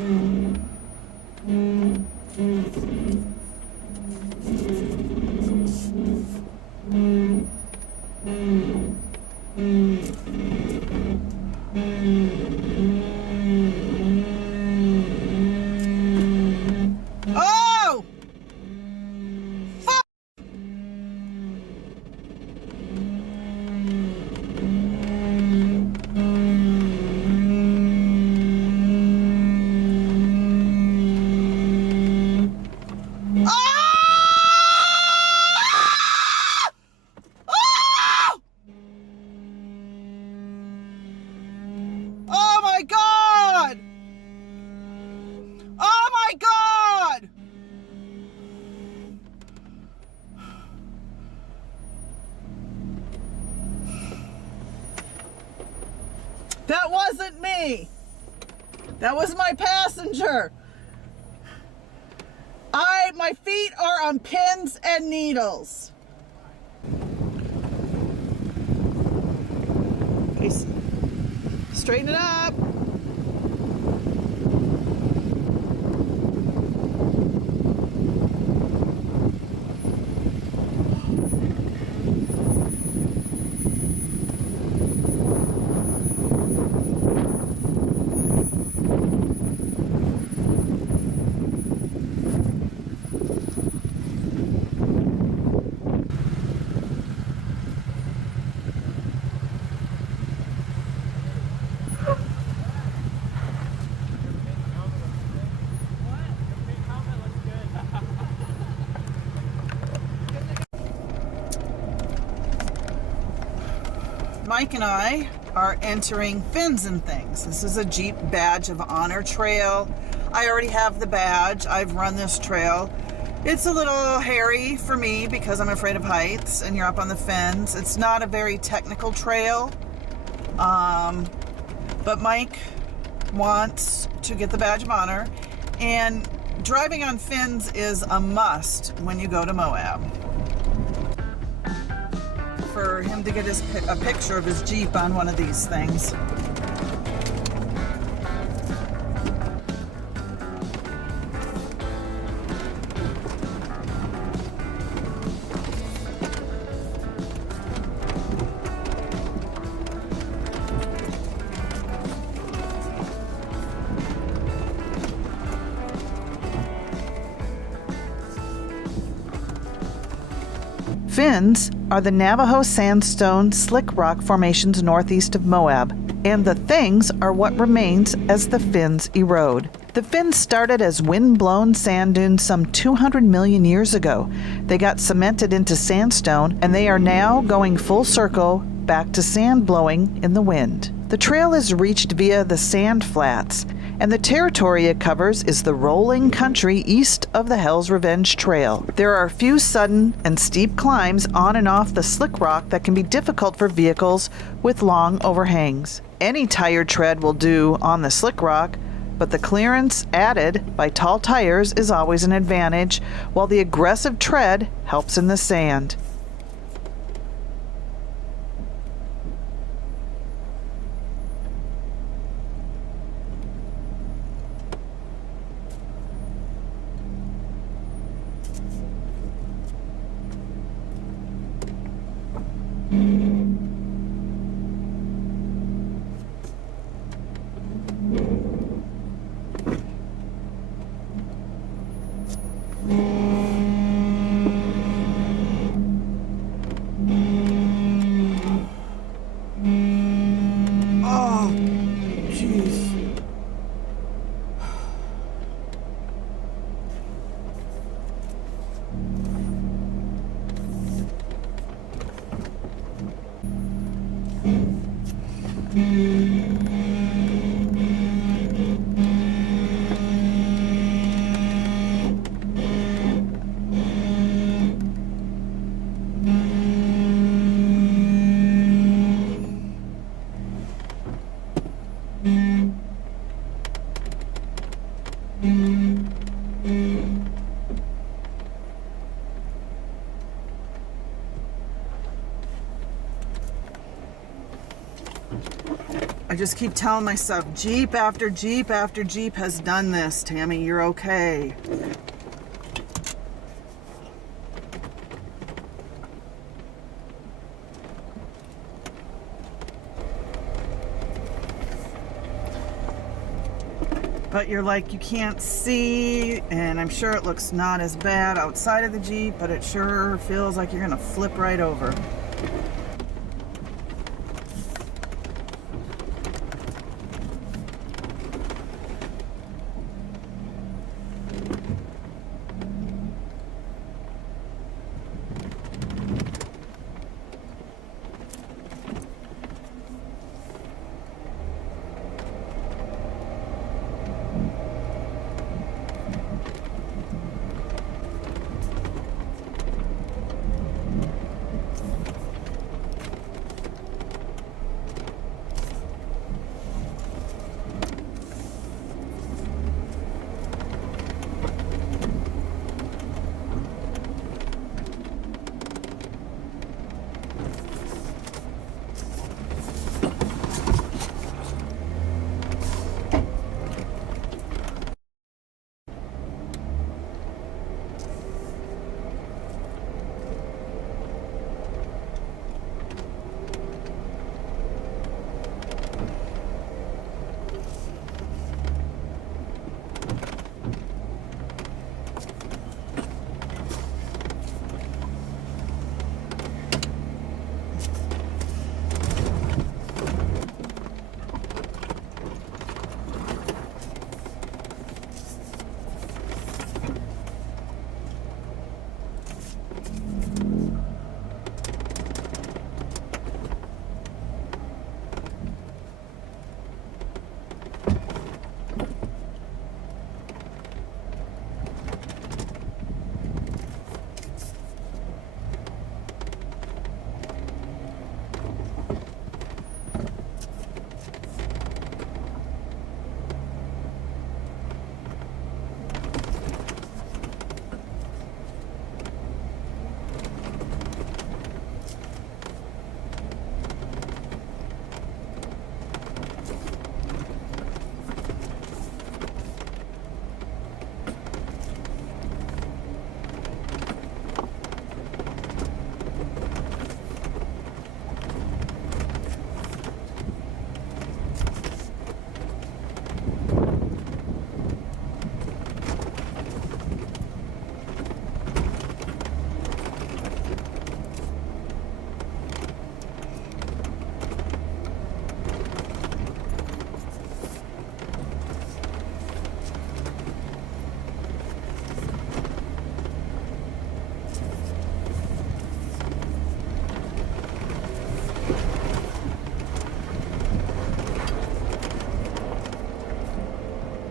Oh! Fuck! Oh my God! Oh my God! That wasn't me. That was my passenger. My feet are on pins and needles. Okay, straighten it up. Mike and I are entering Fins and Things. This is a Jeep Badge of Honor trail. I already have the badge. I've run this trail. It's a little hairy for me because I'm afraid of heights and you're up on the fins. It's not a very technical trail, but Mike wants to get the Badge of Honor, and driving on fins is a must when you go to Moab. For him to get a picture of his Jeep on one of these things. Fins are the Navajo sandstone slick rock formations northeast of Moab, and the things are what remains as the fins erode. The fins started as wind-blown sand dunes some 200 million years ago. They got cemented into sandstone, and they are now going full circle back to sand blowing in the wind. The trail is reached via the sand flats, and the territory it covers is the rolling country east of the Hell's Revenge Trail. There are a few sudden and steep climbs on and off the slick rock that can be difficult for vehicles with long overhangs. Any tired tread will do on the slick rock, but the clearance added by tall tires is always an advantage, while the aggressive tread helps in the sand. Oh, jeez. I just keep telling myself, Jeep after Jeep after Jeep has done this, Tammy, you're okay. But you're like, you can't see, and I'm sure it looks not as bad outside of the Jeep, but it sure feels like you're gonna flip right over.